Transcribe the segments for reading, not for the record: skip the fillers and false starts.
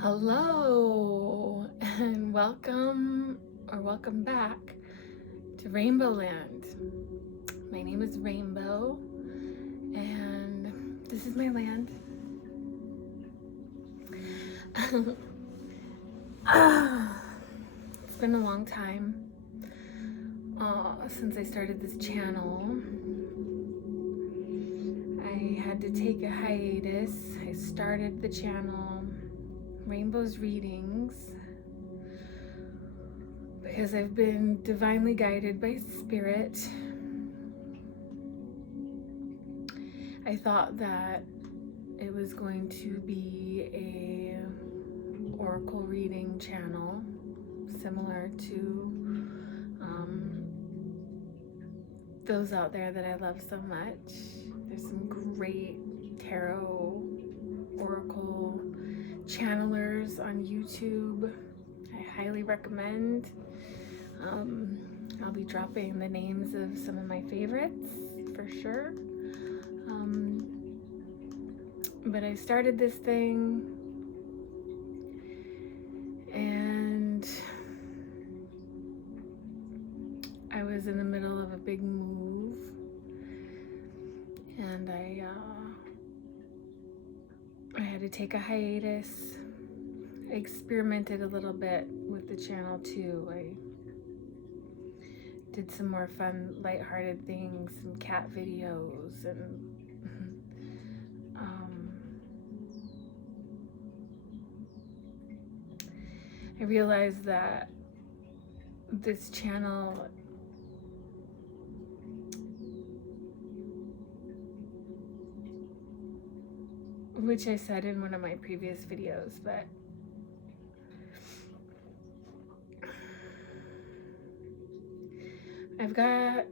Hello and welcome back to Rainbow Land. My name is Rainbow and this is my land. It's been a long time since I started this channel. I had to take a hiatus. I started the channel Rainbow's Readings because I've been divinely guided by Spirit. I thought that it was going to be a oracle reading channel similar to those out there that I love so much. There's some great tarot oracle channelers on YouTube. I highly recommend. I'll be dropping the names of some of my favorites for sure. But I started this thing and I was in the middle of a big move and I had to take a hiatus. I experimented a little bit with the channel too. I did some more fun, lighthearted things, some cat videos, and I realized that this channel which I said in one of my previous videos, but I've got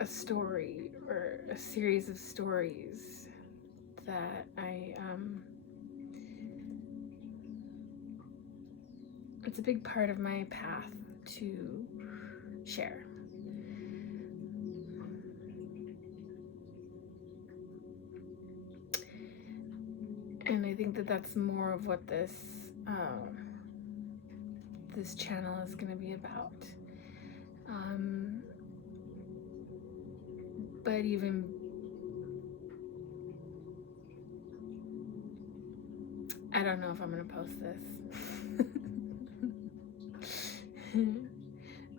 a story or a series of stories that it's a big part of my path to share. And I think that that's more of what this channel is going to be about. But even I don't know if I'm going to post this.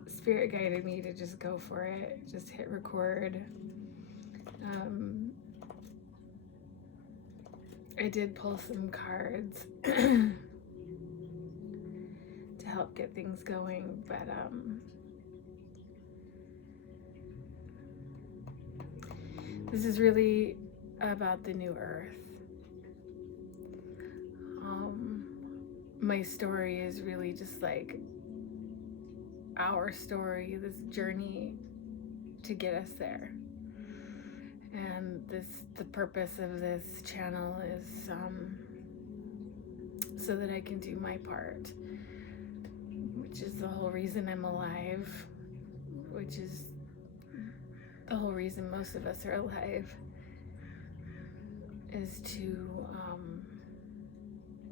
Spirit guided me to just go for it, just hit record. I did pull some cards to help get things going, but this is really about the new earth. My story is really just like our story, this journey to get us there. And the purpose of this channel is so that I can do my part, which is the whole reason I'm alive, which is the whole reason most of us are alive, is to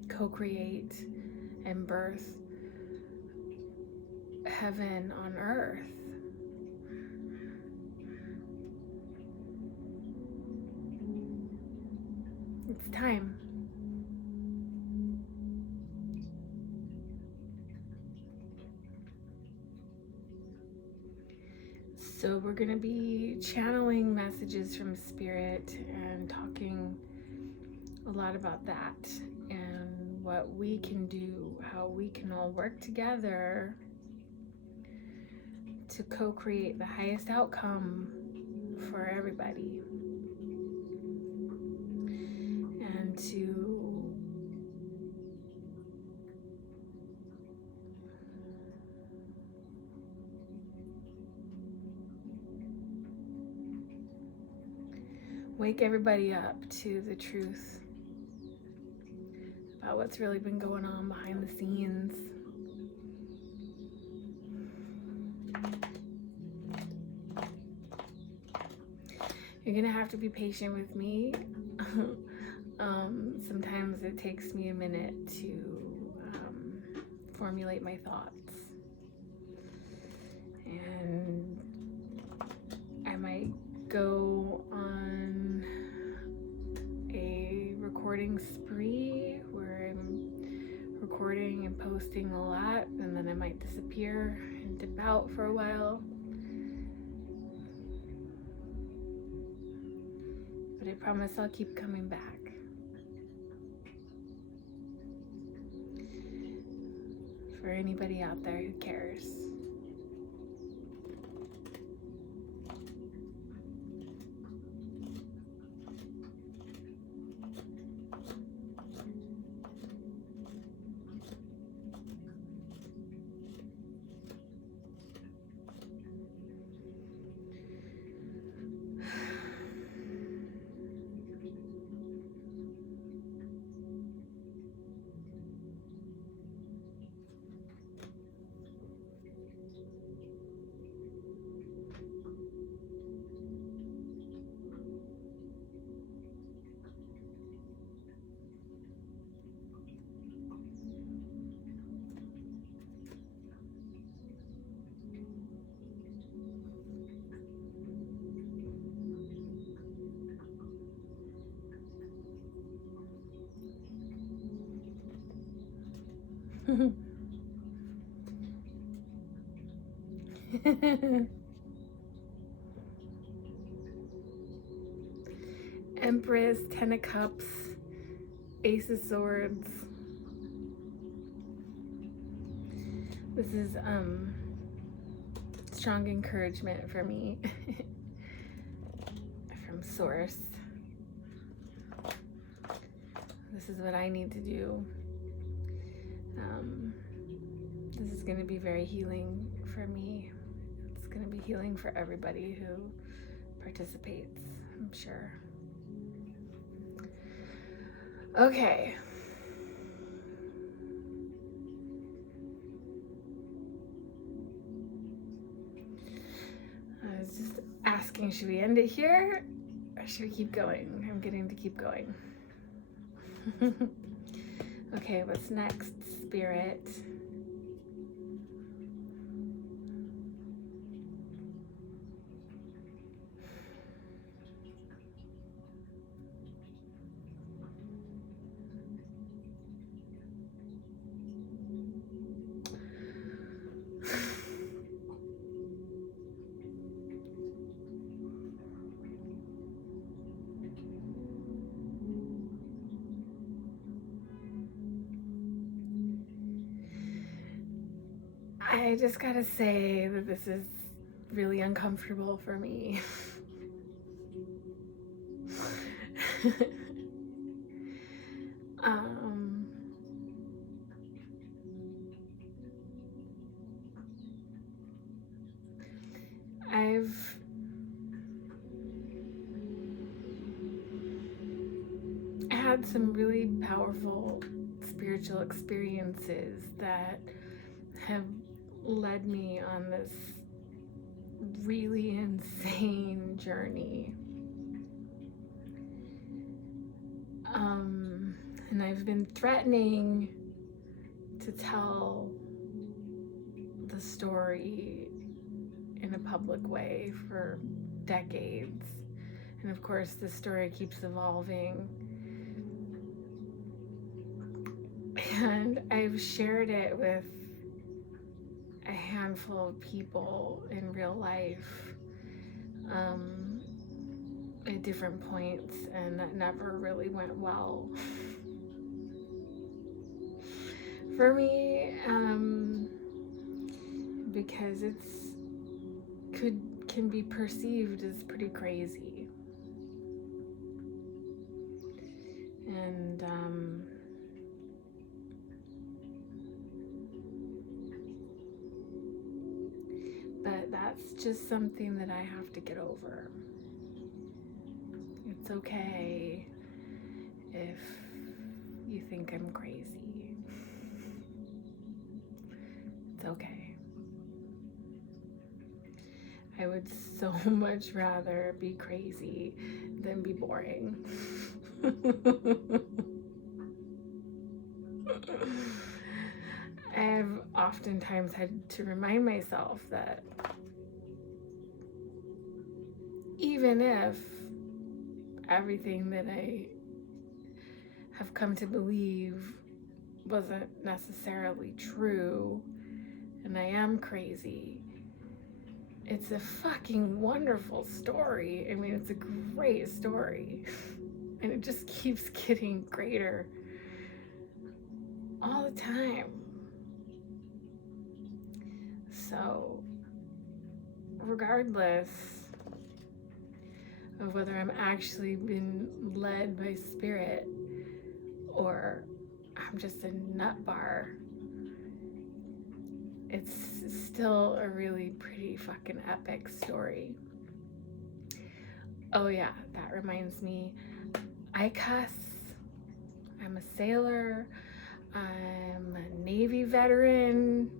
co-create and birth heaven on earth. It's time. So we're going to be channeling messages from Spirit and talking a lot about that and what we can do, how we can all work together to co-create the highest outcome for everybody. And to wake everybody up to the truth about what's really been going on behind the scenes. You're gonna have to be patient with me. Sometimes it takes me a minute to formulate my thoughts. And I might go on a recording spree where I'm recording and posting a lot, and then I might disappear and dip out for a while. But I promise I'll keep coming back. For anybody out there who cares. Empress, Ten of Cups, Ace of Swords. This is strong encouragement for me from Source. This is what I need to do. This is going to be very healing for me. It's going to be healing for everybody who participates, I'm sure. Okay. I was just asking, should we end it here or should we keep going? I'm getting to keep going. Okay, what's next, Spirit? I just gotta say that this is really uncomfortable for me. I've had some really powerful spiritual experiences that have led me on this really insane journey. And I've been threatening to tell the story in a public way for decades. And of course, the story keeps evolving. And I've shared it with a handful of people in real life at different points, and that never really went well for me, because can be perceived as pretty crazy. And but that's just something that I have to get over. It's okay if you think I'm crazy. It's okay. I would so much rather be crazy than be boring. I've oftentimes had to remind myself that even if everything that I have come to believe wasn't necessarily true, and I am crazy, it's a fucking wonderful story. I mean, it's a great story. And it just keeps getting greater all the time. So, regardless of whether I'm actually been led by spirit or I'm just a nut bar, it's still a really pretty fucking epic story. Oh yeah, that reminds me, I cuss. I'm a sailor. I'm a Navy veteran.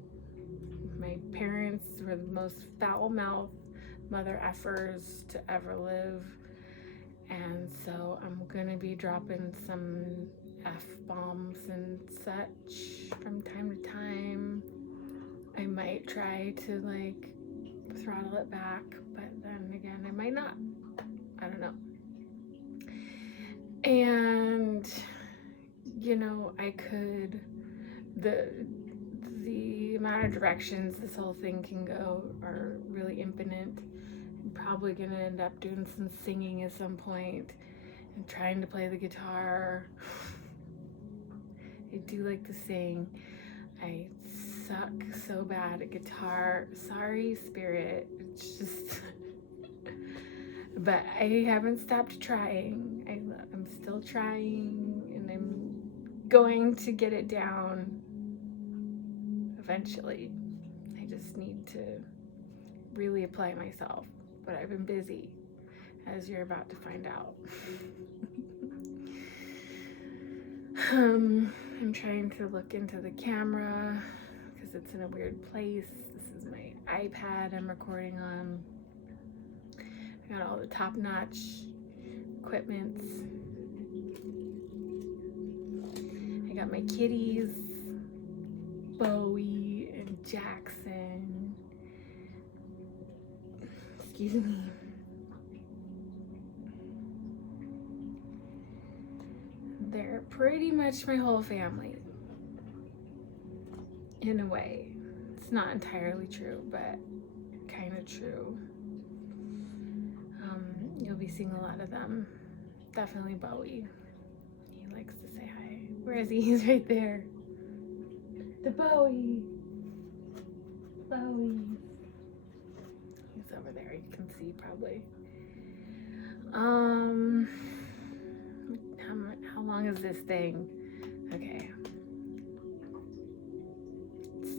My parents were the most foul-mouthed mother effers to ever live. And so I'm gonna be dropping some F-bombs and such from time to time. I might try to like throttle it back, but then again, I might not. I don't know. And you know, I could, the amount of directions this whole thing can go are really infinite. I'm probably gonna end up doing some singing at some point and trying to play the guitar. I do like to sing. I suck so bad at guitar. Sorry, spirit. It's just but I haven't stopped trying. I'm still trying, and I'm going to get it down eventually. I just need to really apply myself, but I've been busy, as you're about to find out. I'm trying to look into the camera because it's in a weird place. This is my iPad I'm recording on. I got all the top-notch equipment. I got my kitties, Bowie and Jackson. Excuse me. They're pretty much my whole family. In a way. It's not entirely true, but kind of true. You'll be seeing a lot of them. Definitely Bowie. He likes to say hi. Where is he? He's right there. The Bowie. Bowie. He's over there. You can see probably. How long is this thing? Okay.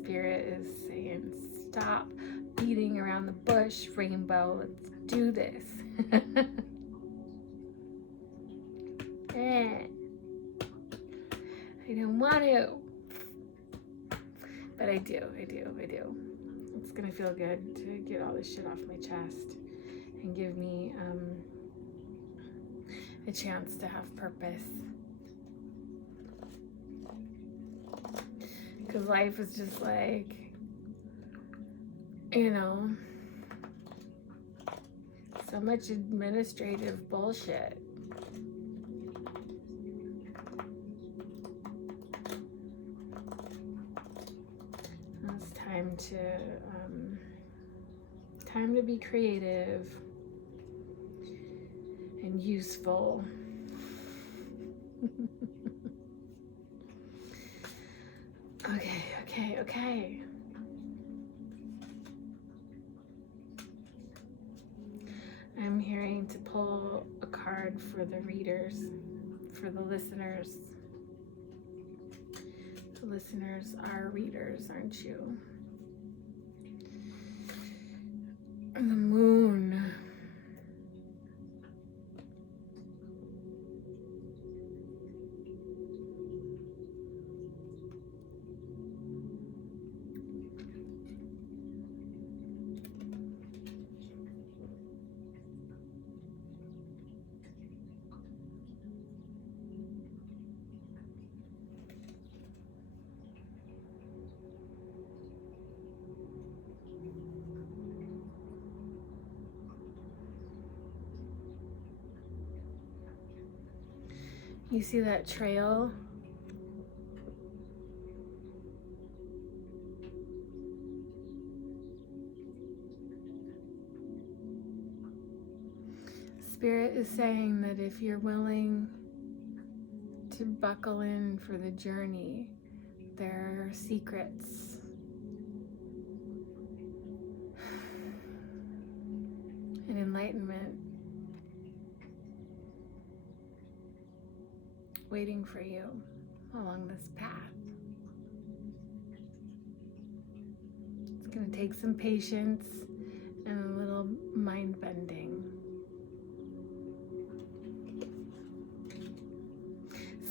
Spirit is saying, stop beating around the bush, Rainbow. Let's do this. I don't want to. But I do. It's gonna feel good to get all this shit off my chest and give me a chance to have purpose. Because life is just like, you know, so much administrative bullshit. It's time to be creative and useful. Okay. I'm hearing to pull a card for the readers, for the listeners. The listeners are readers, aren't you? The moon. You see that trail? Spirit is saying that if you're willing to buckle in for the journey, there are secrets and enlightenment waiting for you along this path. It's going to take some patience and a little mind bending.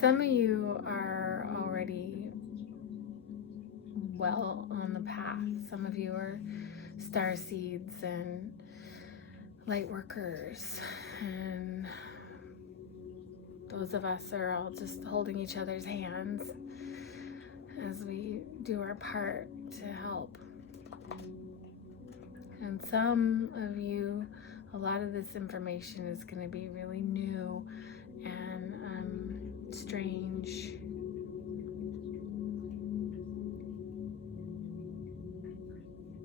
Some of you are already well on the path. Some of you are star seeds and light workers, and those of us are all just holding each other's hands as we do our part to help. And some of you, a lot of this information is going to be really new and strange.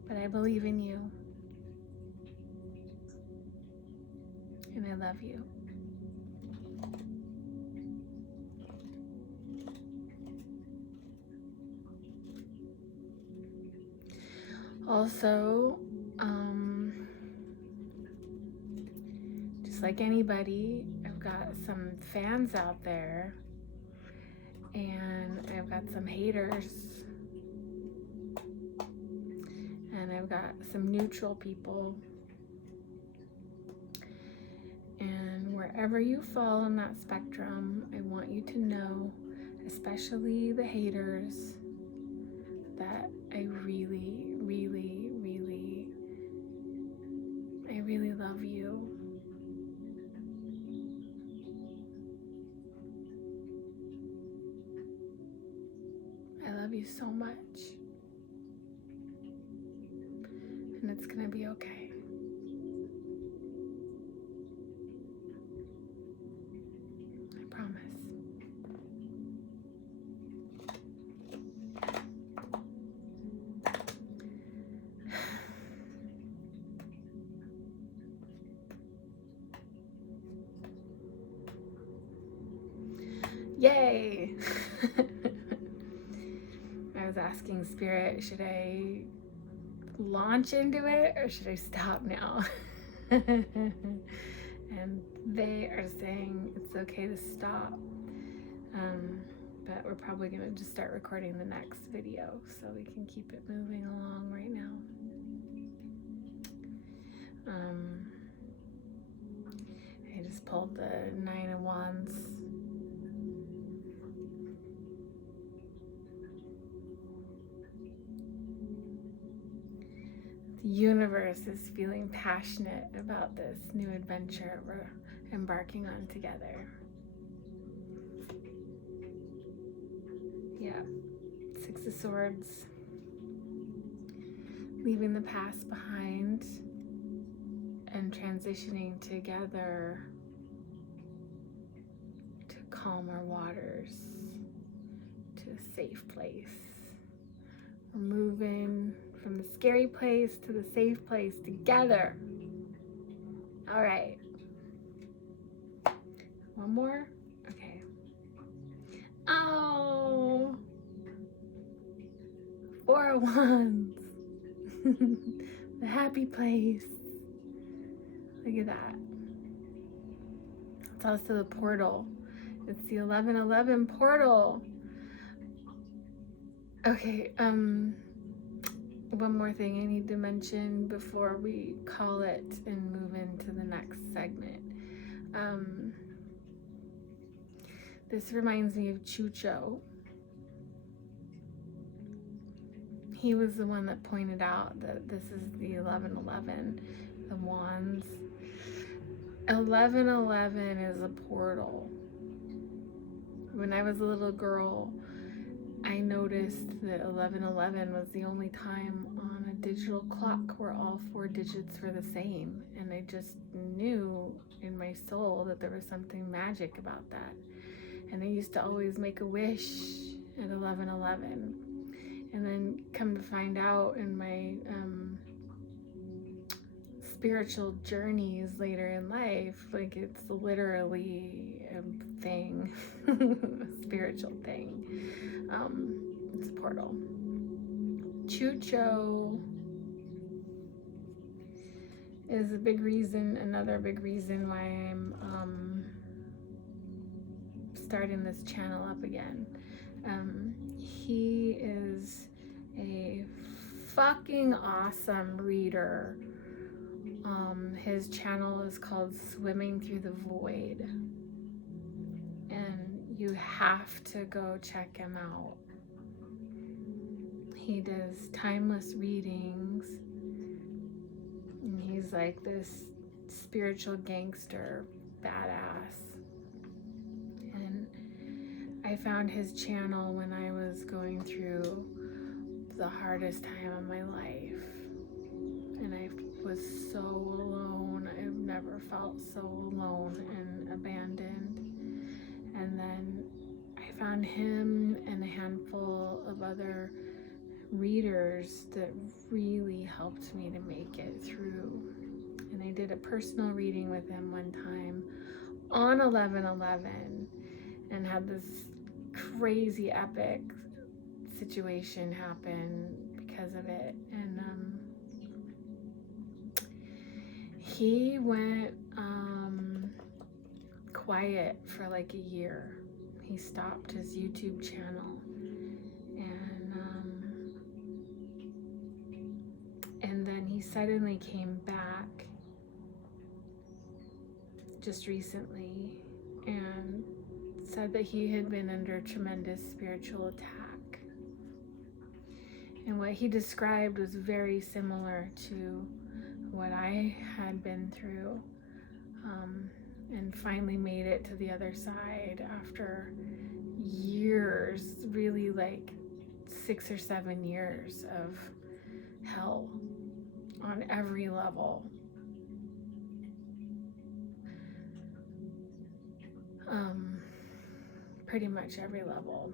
But I believe in you. And I love you. Also, just like anybody, I've got some fans out there, and I've got some haters, and I've got some neutral people. And wherever you fall on that spectrum, I want you to know, especially the haters, that I really, really, really, I really love you. I love you so much. And it's gonna be okay. I promise. Yay! I was asking Spirit, should I launch into it or should I stop now? And they are saying it's okay to stop. But we're probably going to just start recording the next video so we can keep it moving along right now. I just pulled the 9 of Wands. The universe is feeling passionate about this new adventure we're embarking on together. Yeah, 6 of Swords. Leaving the past behind and transitioning together to calmer waters, to a safe place. We're moving from the scary place to the safe place together. All right. One more? Okay. Oh! 4 of Wands. The happy place. Look at that. It's also the portal. It's the 1111 portal. Okay, one more thing I need to mention before we call it and move into the next segment. This reminds me of Chucho. He was the one that pointed out that this is the 1111, the wands. 1111 is a portal. When I was a little girl, I noticed that 1111 was the only time on a digital clock where all 4 digits were the same. And I just knew in my soul that there was something magic about that. used to always make a wish at 11:11, and then come to find out in my spiritual journeys later in life, like it's literally a thing, a spiritual thing. It's a portal. Chucho is another big reason why I'm starting this channel up again. He is a fucking awesome reader. His channel is called Swimming Through the Void, and you have to go check him out. He does timeless readings, and he's like this spiritual gangster badass. And I found his channel when I was going through the hardest time of my life, and I was so alone. I've never felt so alone and abandoned. And then I found him and a handful of other readers that really helped me to make it through. And I did a personal reading with him one time on 11/11 and had this crazy epic situation happen because of it. And he went quiet for like a year. He stopped his YouTube channel, and then he suddenly came back just recently and said that he had been under tremendous spiritual attack. And what he described was very similar to what I had been through, and finally made it to the other side after years, really like 6 or 7 years of hell on every level. Pretty much every level.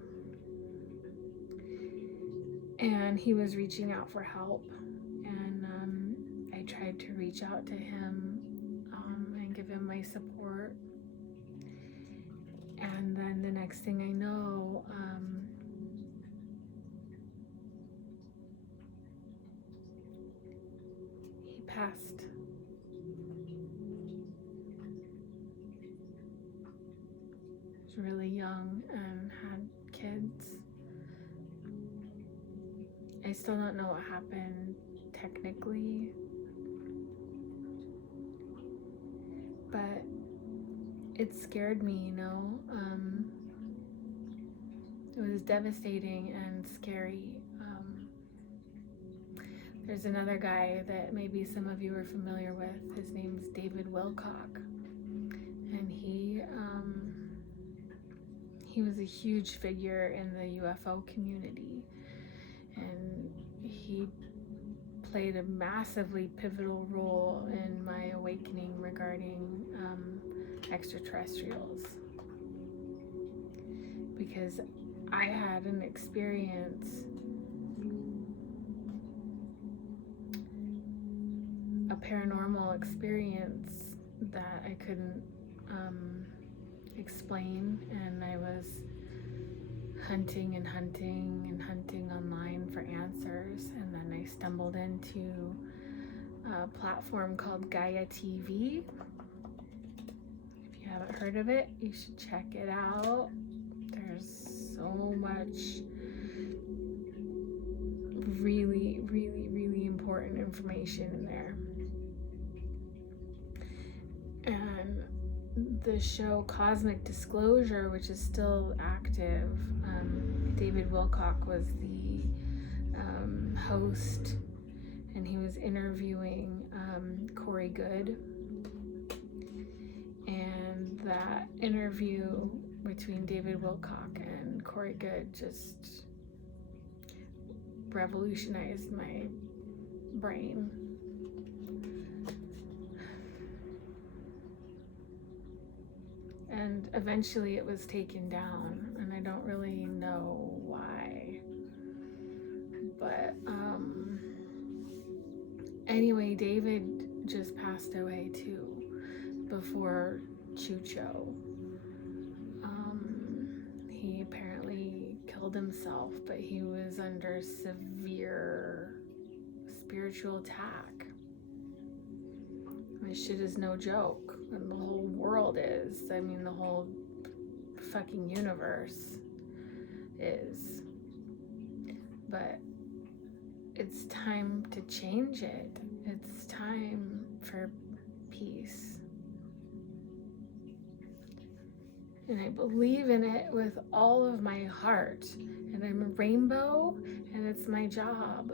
And he was reaching out for help, and I tried to reach out to him and give him my support. And then the next thing I know, he passed. He was really young and had kids. I still don't know what happened technically, but it scared me, you know. It was devastating and scary. There's another guy that maybe some of you are familiar with. His name's David Wilcock, and he was a huge figure in the UFO community, and he played a massively pivotal role in my awakening regarding extraterrestrials, because I had an experience, a paranormal experience that I couldn't explain, and I was hunting online for answers, and then I stumbled into a platform called Gaia TV. If you haven't heard of it, you should check it out. There's so much really, really, really important information in there. And the show Cosmic Disclosure, which is still active, David Wilcock was the host, and he was interviewing Corey Good. And that interview between David Wilcock and Corey Good just revolutionized my brain. And eventually it was taken down, and I don't really know why. But anyway, David just passed away too before Chucho. He apparently killed himself, but he was under severe spiritual attack. This shit is no joke, and the whole world is. I mean, the whole fucking universe is. But it's time to change it. It's time for peace. And I believe in it with all of my heart. And I'm a rainbow, and it's my job.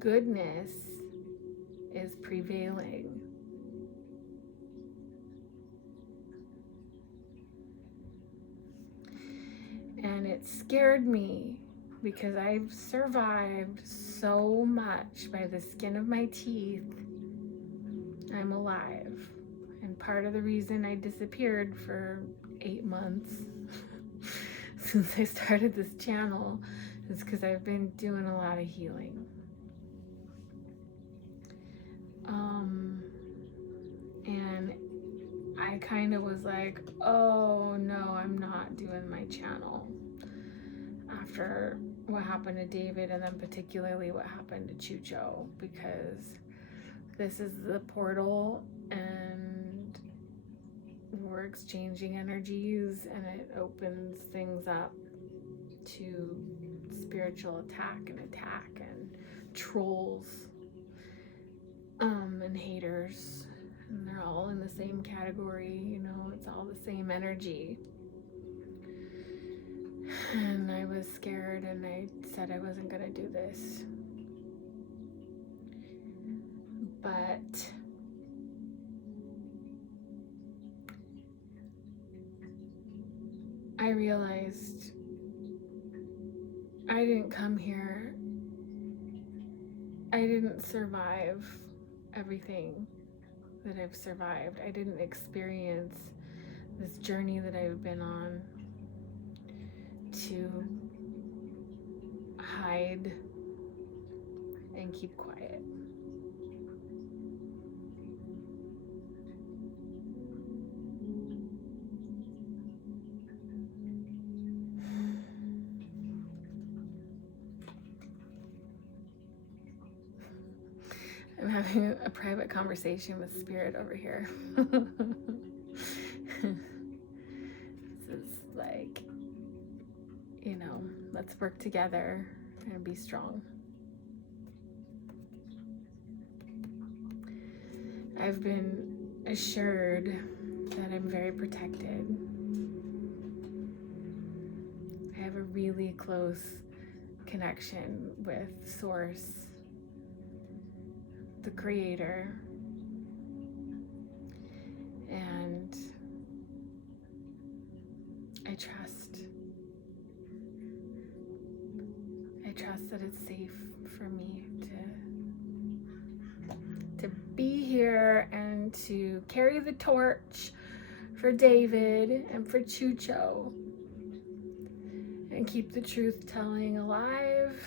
Goodness is prevailing. And it scared me because I've survived so much by the skin of my teeth. I'm alive. And part of the reason I disappeared for 8 months since I started this channel is because I've been doing a lot of healing. And I kind of was like, oh no, I'm not doing my channel after what happened to David, and then particularly what happened to Chucho, because this is the portal and we're exchanging energies, and it opens things up to spiritual attack and trolls and haters, and they're all in the same category, you know, it's all the same energy. And I was scared, and I said I wasn't gonna do this. But I realized I didn't come here, I didn't survive everything that I've survived. I didn't experience this journey that I've been on to hide and keep quiet. I'm having a private conversation with Spirit over here. This is like, you know, let's work together and be strong. I've been assured that I'm very protected. I have a really close connection with Source, the Creator, and I trust that it's safe for me to be here and to carry the torch for David and for Chucho and keep the truth telling alive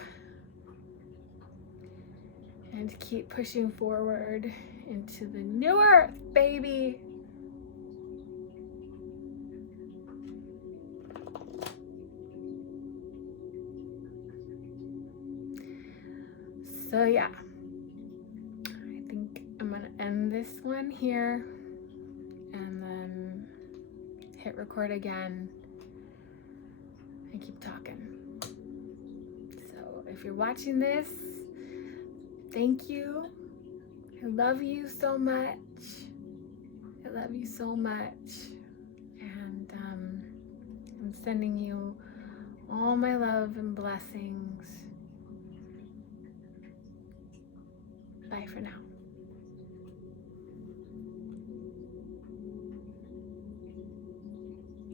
and keep pushing forward into the new earth, baby. So yeah, I think I'm gonna end this one here and then hit record again and keep talking. So if you're watching this, thank you. I love you so much. I love you so much. And I'm sending you all my love and blessings. Bye for now.